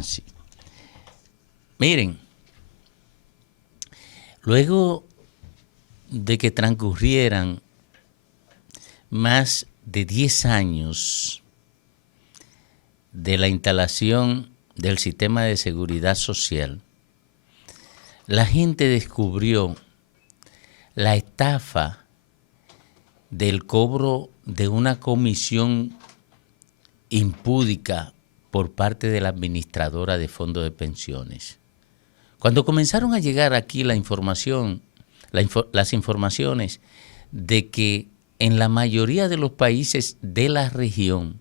Nancy. Miren, luego de que transcurrieran más de 10 años de la instalación del sistema de seguridad social, la gente descubrió la estafa del cobro de una comisión impúdica por parte de la administradora de fondos de pensiones. Cuando comenzaron a llegar aquí las informaciones de que en la mayoría de los países de la región,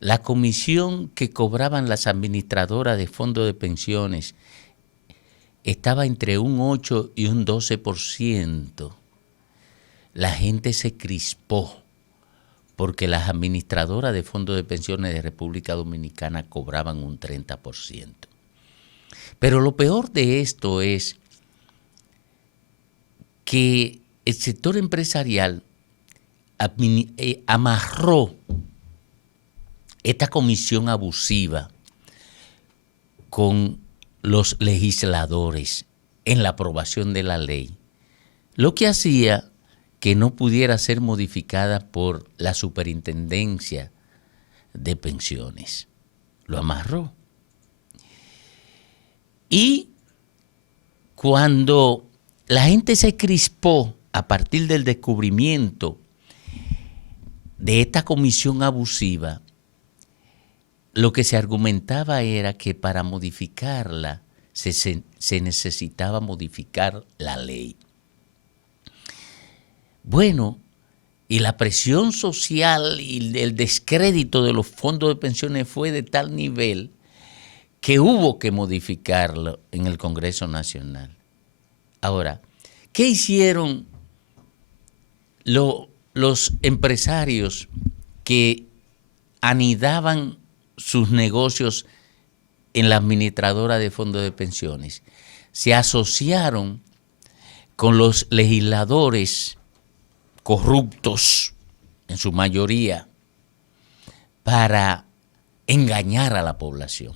la comisión que cobraban las administradoras de fondos de pensiones estaba entre un 8 y un 12%. La gente se crispó porque las administradoras de fondos de pensiones de República Dominicana cobraban un 30%. Pero lo peor de esto es que el sector empresarial amarró esta comisión abusiva con los legisladores en la aprobación de la ley, lo que hacía que no pudiera ser modificada por la Superintendencia de Pensiones. Lo amarró. Y cuando la gente se crispó a partir del descubrimiento de esta comisión abusiva, lo que se argumentaba era que para modificarla se necesitaba modificar la ley. Bueno, y la presión social y el descrédito de los fondos de pensiones fue de tal nivel que hubo que modificarlo en el Congreso Nacional. Ahora, ¿qué hicieron los empresarios que anidaban sus negocios en la administradora de fondos de pensiones? Se asociaron con los legisladores corruptos, en su mayoría, para engañar a la población.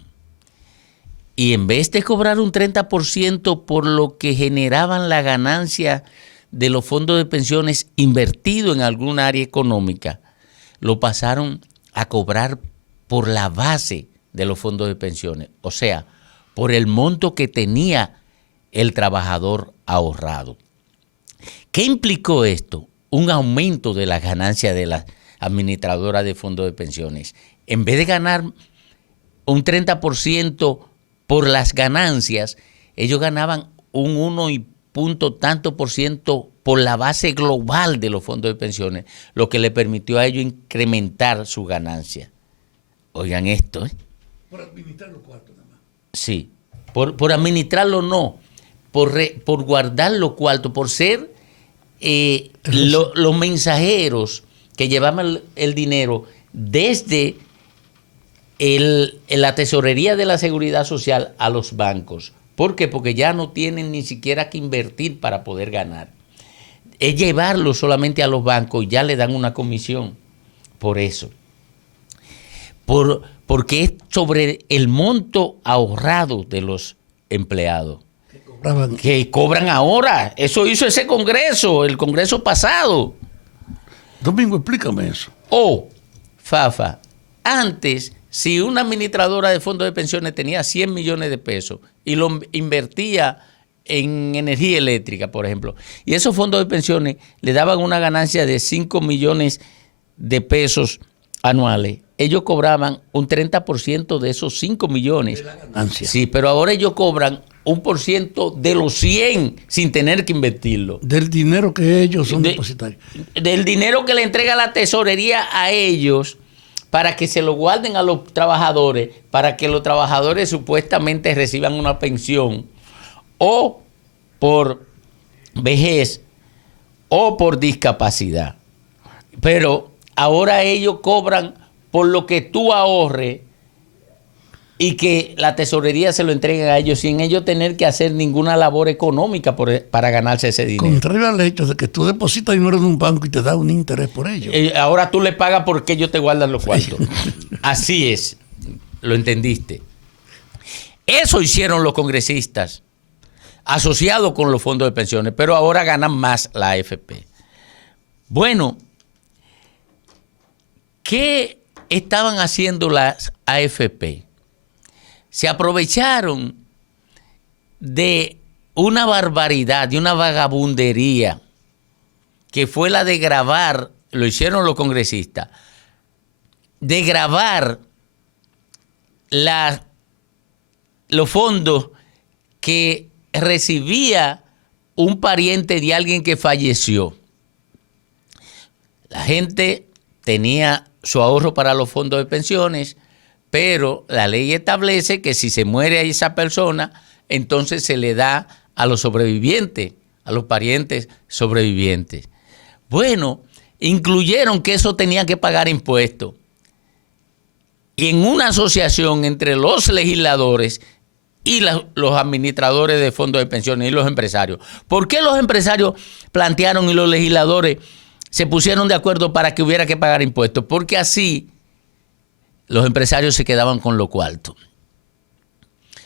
Y en vez de cobrar un 30% por lo que generaban la ganancia de los fondos de pensiones invertido en alguna área económica, lo pasaron a cobrar por la base de los fondos de pensiones, o sea, por el monto que tenía el trabajador ahorrado. ¿Qué implicó esto? Un aumento de las ganancias de las administradoras de fondos de pensiones. En vez de ganar un 30% por las ganancias, ellos ganaban un 1 y punto tanto por ciento por la base global de los fondos de pensiones, lo que le permitió a ellos incrementar su ganancia. Oigan esto, ¿eh? Por administrar los cuartos nada más. Sí, por administrarlo no, por guardar los cuartos, por ser los mensajeros que llevaban el dinero desde la tesorería de la Seguridad Social a los bancos. ¿Por qué? Porque ya no tienen ni siquiera que invertir para poder ganar. Es llevarlo solamente a los bancos y ya le dan una comisión por eso. Porque es sobre el monto ahorrado de los empleados. Que cobran ahora. Eso hizo ese Congreso, el Congreso pasado. Domingo, explícame eso. Fafa, antes, si una administradora de fondos de pensiones tenía 100 millones de pesos y lo invertía en energía eléctrica, por ejemplo, y esos fondos de pensiones le daban una ganancia de 5 millones de pesos anuales, ellos cobraban un 30% de esos 5 millones. De la ganancia. Sí, pero ahora ellos cobran 1% de los 100 sin tener que invertirlo. Del dinero que ellos son depositarios. Del dinero que le entrega la tesorería a ellos para que se lo guarden a los trabajadores, para que los trabajadores supuestamente reciban una pensión o por vejez o por discapacidad. Pero ahora ellos cobran por lo que tú ahorres y que la tesorería se lo entregue a ellos sin ellos tener que hacer ninguna labor económica para ganarse ese dinero. Contrario al hecho de que tú depositas dinero en un banco y te da un interés por ello. Ahora tú le pagas porque ellos te guardan los cuartos. Así es. ¿Lo entendiste? Eso hicieron los congresistas asociados con los fondos de pensiones, pero ahora ganan más la AFP. Bueno, ¿qué estaban haciendo las AFP? Se aprovecharon de una barbaridad, de una vagabundería, que fue la de grabar, lo hicieron los congresistas, de grabar los fondos que recibía un pariente de alguien que falleció. La gente tenía su ahorro para los fondos de pensiones, pero la ley establece que si se muere esa persona, entonces se le da a los sobrevivientes, a los parientes sobrevivientes. Bueno, incluyeron que eso tenía que pagar impuestos. Y en una asociación entre los legisladores y los administradores de fondos de pensiones y los empresarios. ¿Por qué los empresarios plantearon y los legisladores se pusieron de acuerdo para que hubiera que pagar impuestos? Porque así los empresarios se quedaban con lo cuarto.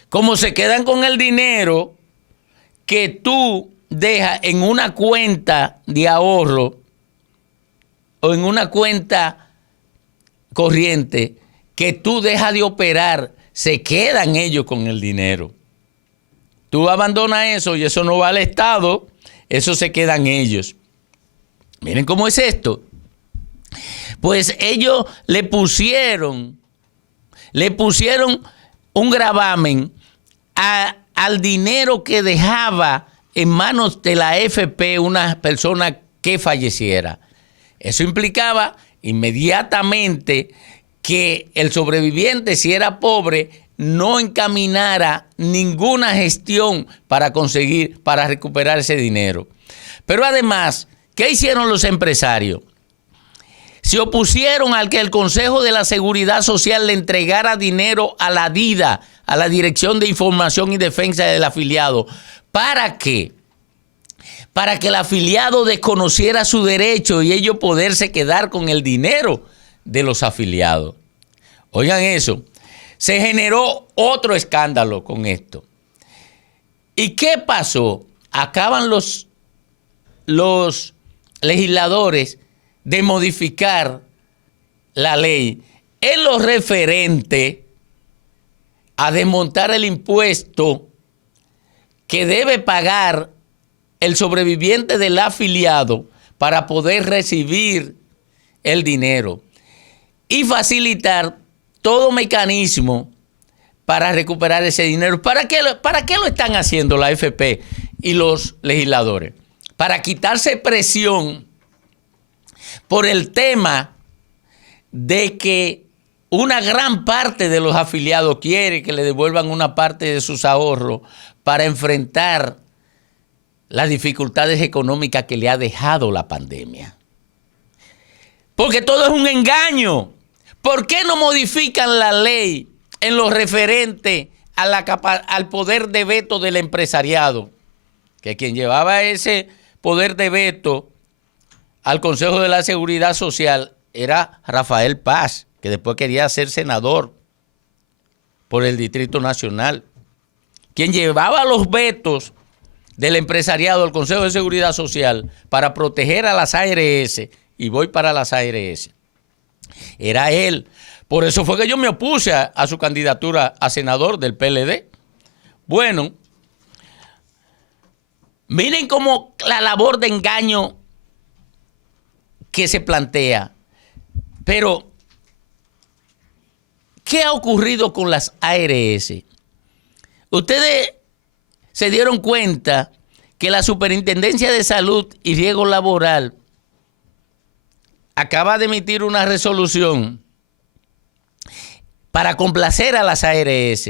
Como se quedan con el dinero que tú dejas en una cuenta de ahorro o en una cuenta corriente que tú dejas de operar, se quedan ellos con el dinero. Tú abandonas eso y eso no va al Estado, eso se quedan ellos. Miren cómo es esto. Pues ellos le pusieron un gravamen al dinero que dejaba en manos de la AFP una persona que falleciera. Eso implicaba inmediatamente que el sobreviviente, si era pobre, no encaminara ninguna gestión para recuperar ese dinero. Pero además, ¿qué hicieron los empresarios? Se opusieron al que el Consejo de la Seguridad Social le entregara dinero a la DIDA, a la Dirección de Información y Defensa del Afiliado. ¿Para qué? Para que el afiliado desconociera su derecho y ellos poderse quedar con el dinero de los afiliados. Oigan eso. Se generó otro escándalo con esto. ¿Y qué pasó? Acaban los legisladores de modificar la ley en lo referente a desmontar el impuesto que debe pagar el sobreviviente del afiliado para poder recibir el dinero y facilitar todo mecanismo para recuperar ese dinero. ¿Para qué lo están haciendo la AFP y los legisladores? Para quitarse presión por el tema de que una gran parte de los afiliados quiere que le devuelvan una parte de sus ahorros para enfrentar las dificultades económicas que le ha dejado la pandemia. Porque todo es un engaño. ¿Por qué no modifican la ley en lo referente al poder de veto del empresariado? Que quien llevaba ese poder de veto al Consejo de la Seguridad Social era Rafael Paz, que después quería ser senador por el Distrito Nacional. Quien llevaba los vetos del empresariado al Consejo de Seguridad Social para proteger a las ARS, y voy para las ARS, era él. Por eso fue que yo me opuse a su candidatura a senador del PLD. Bueno, miren cómo la labor de engaño que se plantea. Pero, ¿qué ha ocurrido con las ARS? Ustedes se dieron cuenta que la Superintendencia de Salud y Riesgo Laboral acaba de emitir una resolución para complacer a las ARS,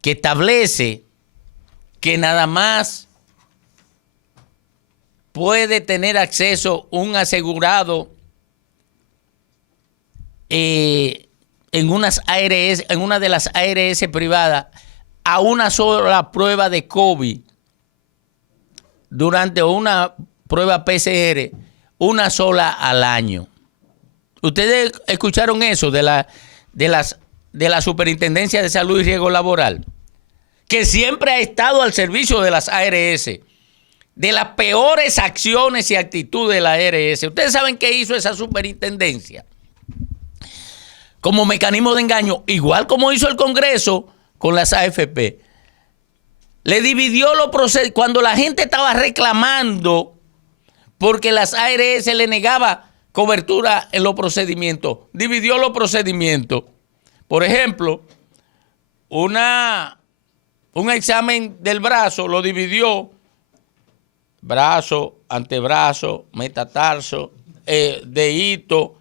que establece que nada más puede tener acceso un asegurado en una de las ARS privadas a una sola prueba de COVID durante una prueba PCR, una sola al año. Ustedes escucharon eso de de la Superintendencia de Salud y Riesgo Laboral, que siempre ha estado al servicio de las ARS, de las peores acciones y actitudes de la ARS. Ustedes saben qué hizo esa superintendencia como mecanismo de engaño, igual como hizo el Congreso con las AFP. Le dividió los procedimientos. Cuando la gente estaba reclamando porque las ARS le negaba cobertura en los procedimientos, dividió los procedimientos. Por ejemplo, un examen del brazo lo dividió: brazo, antebrazo, metatarso, dedito,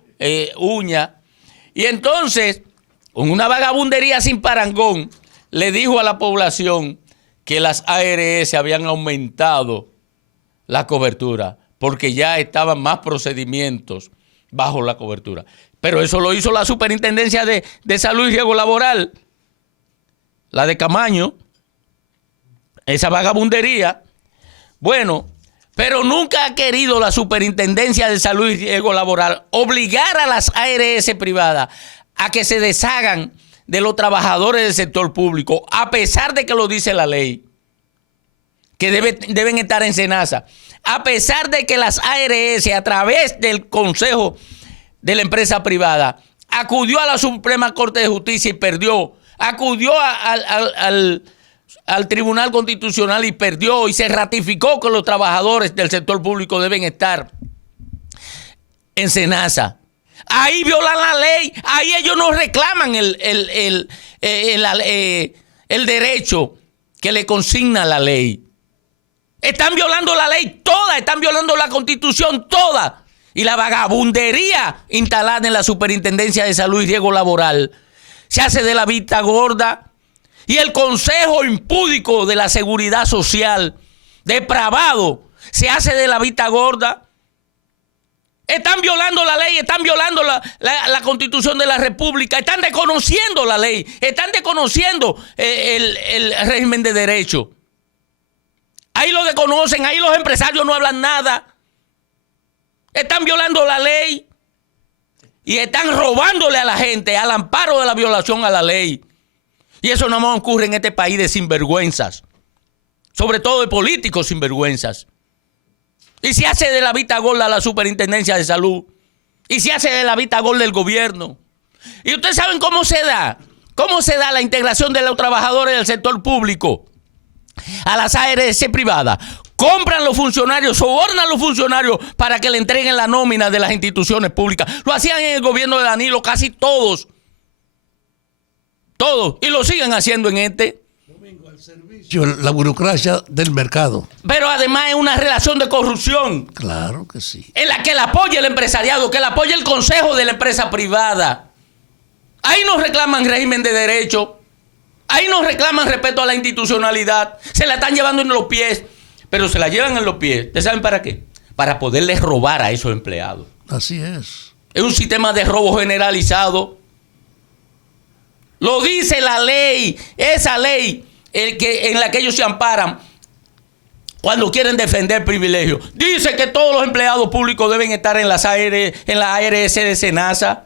uña. Y entonces, con una vagabundería sin parangón, le dijo a la población que las ARS habían aumentado la cobertura porque ya estaban más procedimientos bajo la cobertura. Pero eso lo hizo la Superintendencia de Salud y Riesgo Laboral, la de Camaño, esa vagabundería. Bueno, pero nunca ha querido la Superintendencia de Salud y Riesgo Laboral obligar a las ARS privadas a que se deshagan de los trabajadores del sector público, a pesar de que lo dice la ley, que deben estar en SENASA, a pesar de que las ARS, a través del Consejo de la Empresa Privada, acudió a la Suprema Corte de Justicia y perdió, acudió al Tribunal Constitucional y perdió, y se ratificó que los trabajadores del sector público deben estar en SENASA. Ahí violan la ley, ahí ellos no reclaman el derecho que le consigna la ley. Están violando la ley toda, están violando la Constitución toda. Y la vagabundería instalada en la Superintendencia de Salud y Riesgo Laboral se hace de la vista gorda. Y el Consejo Impúdico de la Seguridad Social, depravado, se hace de la vista gorda. Están violando la ley, están violando la Constitución de la República, están desconociendo la ley, están desconociendo el régimen de derecho. Ahí lo desconocen, ahí los empresarios no hablan nada. Están violando la ley y están robándole a la gente al amparo de la violación a la ley. Y eso no más ocurre en este país de sinvergüenzas, sobre todo de políticos sinvergüenzas. Y se hace de la vista gorda la Superintendencia de Salud. Y se hace de la vista gorda el gobierno. Y ustedes saben cómo se da. ¿Cómo se da la integración de los trabajadores del sector público a las ARS privadas? Compran los funcionarios, sobornan a los funcionarios para que le entreguen la nómina de las instituciones públicas. Lo hacían en el gobierno de Danilo casi todos. Todos. Y lo siguen haciendo en este. La burocracia del mercado. Pero además es una relación de corrupción. Claro que sí. En la que la apoya el empresariado, que la apoya el consejo de la empresa privada. Ahí nos reclaman régimen de derecho. Ahí nos reclaman respeto a la institucionalidad. Se la están llevando en los pies. Pero se la llevan en los pies. ¿Ustedes saben para qué? Para poderles robar a esos empleados. Así es. Es un sistema de robo generalizado. Lo dice la ley. Esa ley en la que ellos se amparan cuando quieren defender privilegios. Dice que todos los empleados públicos deben estar en la ARS de SENASA.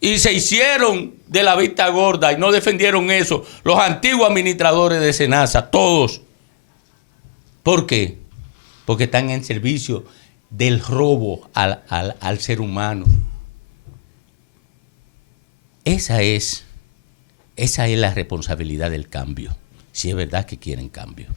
Y se hicieron de la vista gorda y no defendieron eso los antiguos administradores de SENASA, todos. ¿Por qué? Porque están en servicio del robo al ser humano. Esa es la responsabilidad del cambio, si es verdad que quieren cambio.